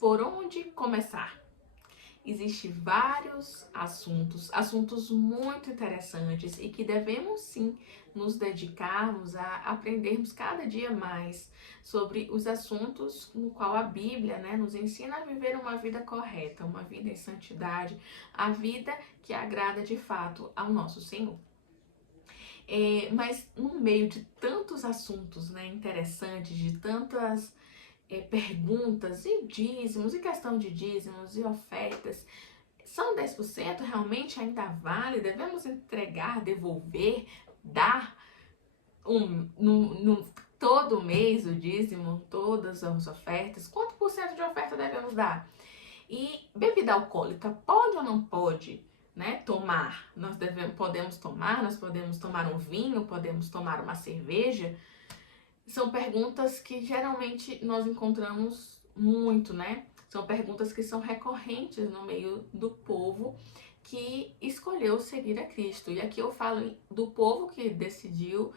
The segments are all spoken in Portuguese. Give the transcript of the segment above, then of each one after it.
por onde começar? Existem vários assuntos muito interessantes e que devemos sim nos dedicarmos a aprendermos cada dia mais sobre os assuntos no qual a Bíblia, nos ensina a viver uma vida correta, uma vida em santidade, a vida que agrada de fato ao nosso Senhor. Mas no meio de tantos assuntos, interessantes, de tantas perguntas e dízimos, e questão de dízimos e ofertas, são 10% realmente ainda vale? Devemos entregar, devolver, dar todo mês o dízimo, todas as ofertas? Quanto por cento de oferta devemos dar? E bebida alcoólica pode ou não pode, tomar? Podemos tomar, nós podemos tomar um vinho, podemos tomar uma cerveja? São perguntas que geralmente nós encontramos muito, São perguntas que são recorrentes no meio do povo que escolheu seguir a Cristo. E aqui eu falo do povo que decidiu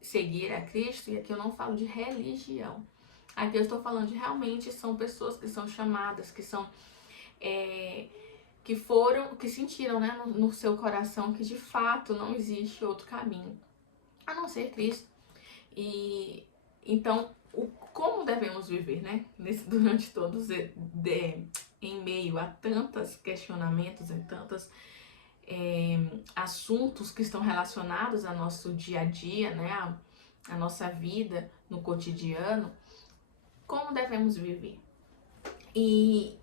seguir a Cristo, e aqui eu não falo de religião. Aqui eu estou falando de realmente são pessoas que são chamadas, que são que sentiram, no seu coração que de fato não existe outro caminho a não ser Cristo. E então, como devemos viver, durante todos, em meio a tantos questionamentos, em tantos assuntos que estão relacionados ao nosso dia a dia, a nossa vida no cotidiano, como devemos viver? E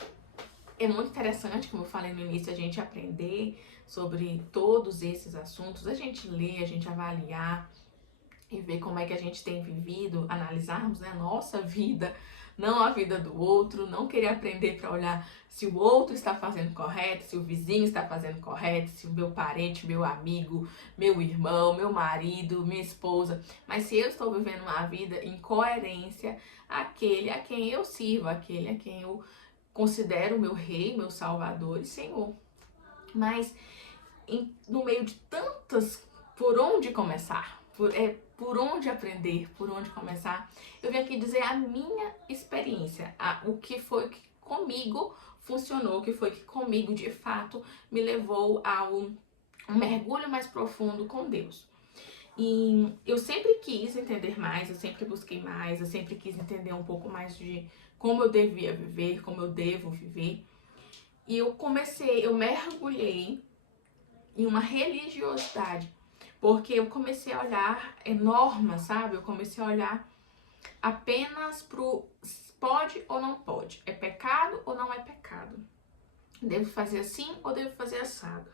é muito interessante, como eu falei no início, a gente aprender sobre todos esses assuntos, a gente ler, a gente avaliar e ver como é que a gente tem vivido, analisarmos a nossa vida, não a vida do outro, não querer aprender para olhar se o outro está fazendo correto, se o vizinho está fazendo correto, se o meu parente, meu amigo, meu irmão, meu marido, minha esposa, mas se eu estou vivendo uma vida em coerência àquele a quem eu sirvo, aquele a quem eu considero meu rei, meu salvador e Senhor. Mas no meio de tantas, por onde começar? Por onde aprender, por onde começar? Eu vim aqui dizer a minha experiência, o que foi que comigo funcionou, o que foi que comigo de fato me levou a um mergulho mais profundo com Deus. E eu sempre quis entender mais, eu sempre busquei mais, eu sempre quis entender um pouco mais de como eu devia viver, como eu devo viver. E eu mergulhei em uma religiosidade, porque eu comecei a olhar normas, sabe? Eu comecei a olhar apenas pro pode ou não pode, é pecado ou não é pecado, devo fazer assim ou devo fazer assado.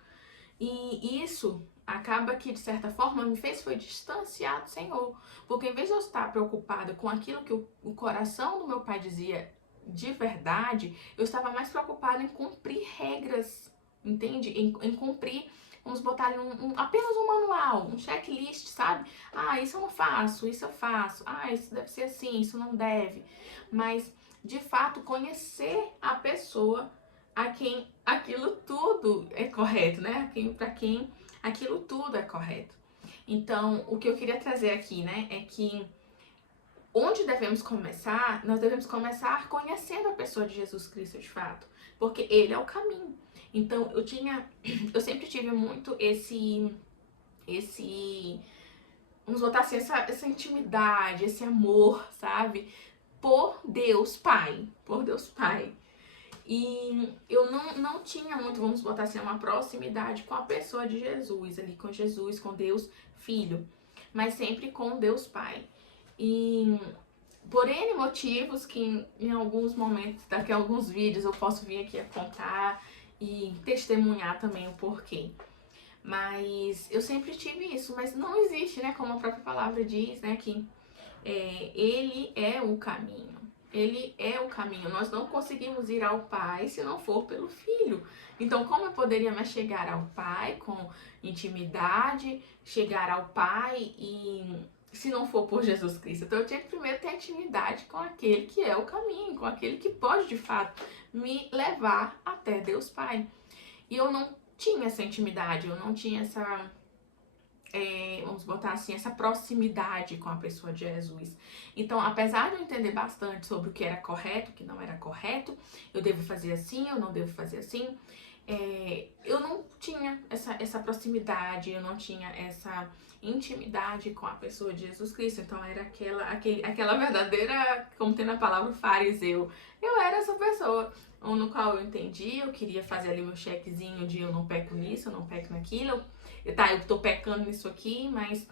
E isso acaba que, de certa forma, me fez foi distanciar do Senhor, porque em vez de eu estar preocupada com aquilo que o coração do meu pai dizia de verdade, eu estava mais preocupada em cumprir regras, entende? Em cumprir, vamos botar ali apenas um manual, um checklist, sabe? Isso eu não faço, isso eu faço. Isso deve ser assim, isso não deve. Mas, de fato, conhecer a pessoa a quem aquilo tudo é correto, Para quem aquilo tudo é correto. Então, o que eu queria trazer aqui, é que onde devemos começar? Nós devemos começar conhecendo a pessoa de Jesus Cristo de fato, porque Ele é o caminho. Então, eu sempre tive muito vamos botar assim, essa intimidade, esse amor, sabe? Por Deus Pai. E eu não tinha muito, vamos botar assim, uma proximidade com a pessoa de Jesus, ali com Jesus, com Deus Filho, mas sempre com Deus Pai. E por N motivos que em alguns momentos, daqui a alguns vídeos eu posso vir aqui a contar e testemunhar também o porquê. Mas eu sempre tive isso, mas não existe, como a própria palavra diz, que Ele é o caminho. Ele é o caminho. Nós não conseguimos ir ao Pai se não for pelo Filho. Então, como eu poderia me chegar ao Pai com intimidade, chegar ao Pai se não for por Jesus Cristo? Então, eu tinha que primeiro ter intimidade com aquele que é o caminho, com aquele que pode, de fato, me levar até Deus Pai. E eu não tinha essa intimidade, eu não tinha vamos botar assim, essa proximidade com a pessoa de Jesus. Então, apesar de eu entender bastante sobre o que era correto, o que não era correto, eu devo fazer assim, eu não devo fazer assim, eu não tinha essa proximidade, eu não tinha essa intimidade com a pessoa de Jesus Cristo. Então era aquela verdadeira, como tem na palavra, fariseu. Eu era essa pessoa no qual eu entendi, eu queria fazer ali meu chequezinho de eu não peco nisso, eu não peco naquilo. Eu tô pecando nisso aqui, mas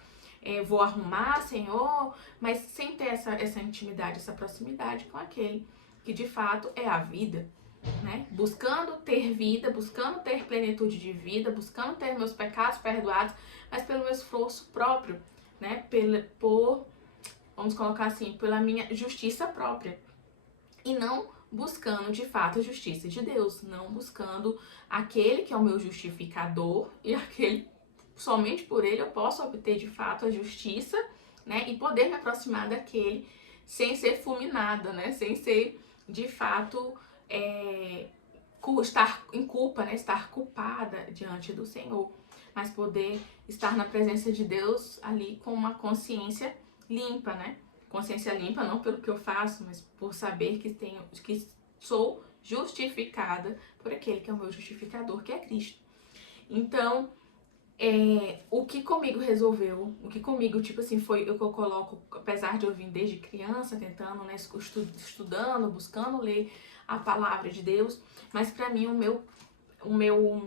vou arrumar, Senhor, mas sem ter essa intimidade, essa proximidade com aquele que de fato é a vida. Né? Buscando ter vida, buscando ter plenitude de vida, buscando ter meus pecados perdoados, mas pelo meu esforço próprio, né? Vamos colocar assim, pela minha justiça própria. E não buscando de fato a justiça de Deus, não buscando aquele que é o meu justificador e aquele, somente por ele eu posso obter de fato a justiça, né? E poder me aproximar daquele sem ser fulminada, né? Sem ser de fato estar em culpa, né? Estar culpada diante do Senhor, mas poder estar na presença de Deus ali com uma consciência limpa, né? Consciência limpa não pelo que eu faço, mas por saber que sou justificada por aquele que é o meu justificador, que é Cristo. Então, o que comigo resolveu, o que comigo, tipo assim, foi o que eu coloco, apesar de eu vir desde criança, tentando, né, estudando, buscando ler a palavra de Deus, mas pra mim o meu,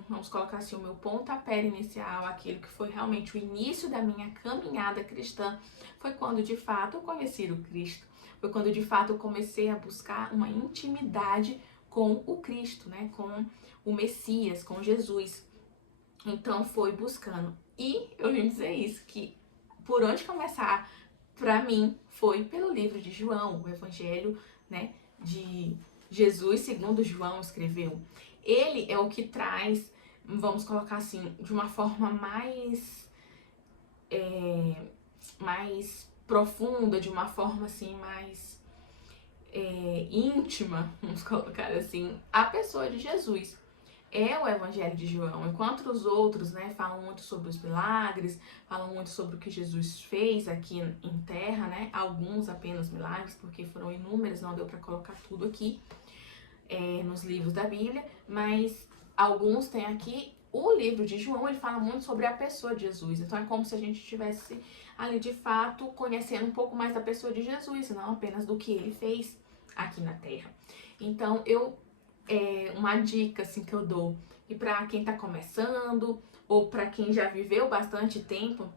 vamos colocar assim, o meu pontapé inicial, aquilo que foi realmente o início da minha caminhada cristã, foi quando de fato eu conheci o Cristo, foi quando de fato eu comecei a buscar uma intimidade com o Cristo, né, com o Messias, com Jesus. Então foi buscando. E eu vim dizer isso, que por onde começar, pra mim, foi pelo livro de João, o Evangelho, né, de Jesus segundo João escreveu. Ele é o que traz, vamos colocar assim, de uma forma mais profunda, de uma forma assim mais íntima, vamos colocar assim, a pessoa de Jesus. É o Evangelho de João, enquanto os outros, né, falam muito sobre os milagres, falam muito sobre o que Jesus fez aqui em terra, né, alguns apenas milagres, porque foram inúmeros, não deu para colocar tudo aqui nos livros da Bíblia, mas alguns tem aqui. O livro de João, ele fala muito sobre a pessoa de Jesus, então é como se a gente estivesse ali de fato conhecendo um pouco mais da pessoa de Jesus, não apenas do que ele fez aqui na terra. Então uma dica assim que eu dou, e para quem tá começando ou para quem já viveu bastante tempo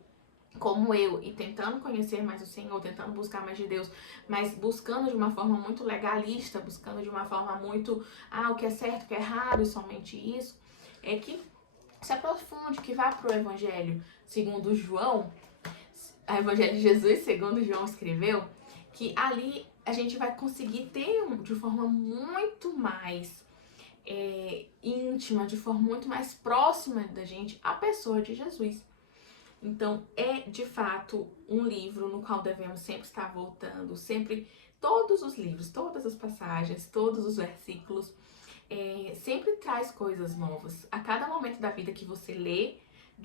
como eu e tentando conhecer mais o Senhor, tentando buscar mais de Deus, mas buscando de uma forma muito legalista, buscando de uma forma muito o que é certo, o que é errado e somente isso, é que se aprofunde, que vá pro Evangelho segundo João, o Evangelho de Jesus segundo João escreveu, que ali a gente vai conseguir ter de forma muito mais íntima, de forma muito mais próxima da gente, a pessoa de Jesus. Então, é de fato um livro no qual devemos sempre estar voltando, sempre, todos os livros, todas as passagens, todos os versículos, sempre traz coisas novas. A cada momento da vida que você lê,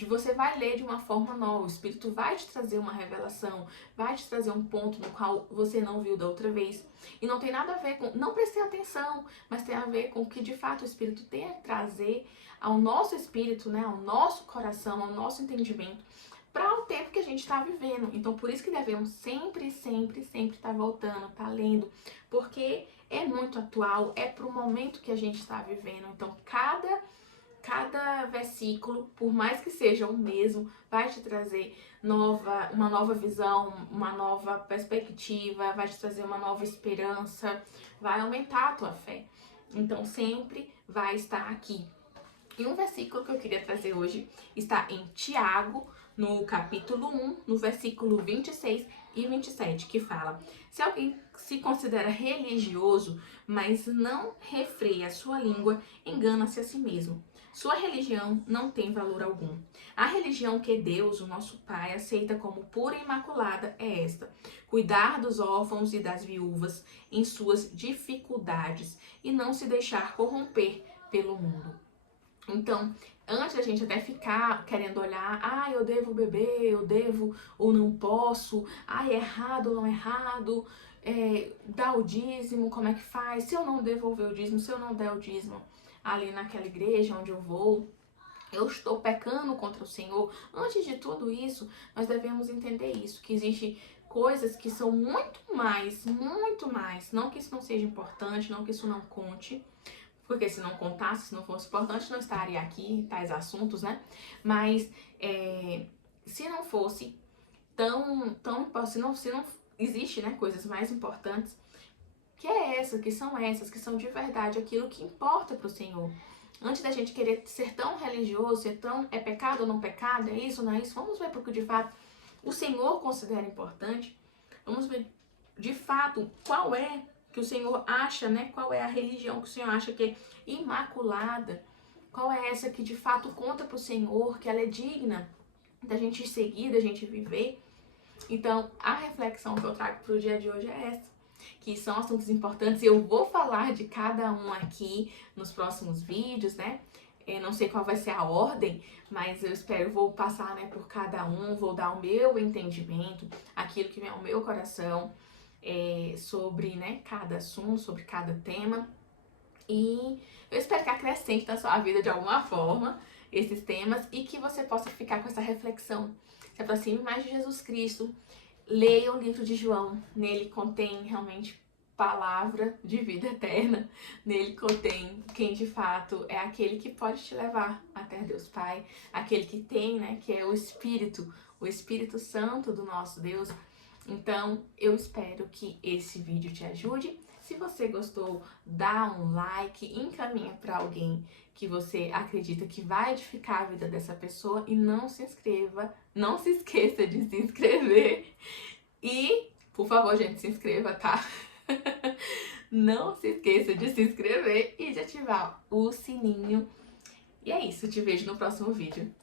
você vai ler de uma forma nova, o Espírito vai te trazer uma revelação, vai te trazer um ponto no qual você não viu da outra vez. E não tem nada a ver com, não prestei atenção, mas tem a ver com o que de fato o Espírito tem a trazer ao nosso espírito, né, ao nosso coração, ao nosso entendimento, para o tempo que a gente está vivendo. Então, por isso que devemos sempre, sempre, sempre estar voltando, estar lendo, porque é muito atual, é para o momento que a gente está vivendo. Então, cada versículo, por mais que seja o mesmo, vai te trazer uma nova visão, uma nova perspectiva, vai te trazer uma nova esperança, vai aumentar a tua fé. Então, sempre vai estar aqui. E um versículo que eu queria trazer hoje está em Tiago, no capítulo 1, no versículo 26 e 27, que fala: se alguém se considera religioso, mas não refreia a sua língua, engana-se a si mesmo. Sua religião não tem valor algum. A religião que Deus, o nosso Pai, aceita como pura e imaculada é esta: cuidar dos órfãos e das viúvas em suas dificuldades e não se deixar corromper pelo mundo. Então, antes da gente até ficar querendo olhar, eu devo beber, eu devo ou não posso, é errado ou não é errado, dar o dízimo, como é que faz, se eu não devolver o dízimo, se eu não der o dízimo ali naquela igreja onde eu vou, eu estou pecando contra o Senhor. Antes de tudo isso, nós devemos entender isso, que existe coisas que são muito mais, não que isso não seja importante, não que isso não conte, porque se não contasse, se não fosse importante, não estaria aqui tais assuntos, né? Mas se não fosse tão se não existe, né, coisas mais importantes, que são de verdade aquilo que importa para o Senhor. Antes da gente querer ser tão religioso, ser tão é pecado ou não pecado, é isso ou não é isso, vamos ver porque de fato o Senhor considera importante. Vamos ver de fato qual é que o Senhor acha, né? Qual é a religião que o Senhor acha que é imaculada? Qual é essa que de fato conta para o Senhor, que ela é digna da gente seguir, da gente viver? Então, a reflexão que eu trago para o dia de hoje é essa, que são assuntos importantes. Eu vou falar de cada um aqui nos próximos vídeos, né? Eu não sei qual vai ser a ordem, mas eu espero, vou passar, né, por cada um, vou dar o meu entendimento, aquilo que vem ao meu coração, sobre, né, cada assunto, sobre cada tema. E eu espero que acrescente na sua vida de alguma forma esses temas e que você possa ficar com essa reflexão. Se aproxime mais de Jesus Cristo. Leia o livro de João. Nele contém realmente palavra de vida eterna. Nele contém quem de fato é aquele que pode te levar até Deus Pai. Aquele que tem, né, que é o Espírito Santo do nosso Deus. Então, eu espero que esse vídeo te ajude. Se você gostou, dá um like, encaminha para alguém que você acredita que vai edificar a vida dessa pessoa e não se esqueça de se inscrever. E, por favor, gente, se inscreva, tá? Não se esqueça de se inscrever e de ativar o sininho. E é isso, te vejo no próximo vídeo.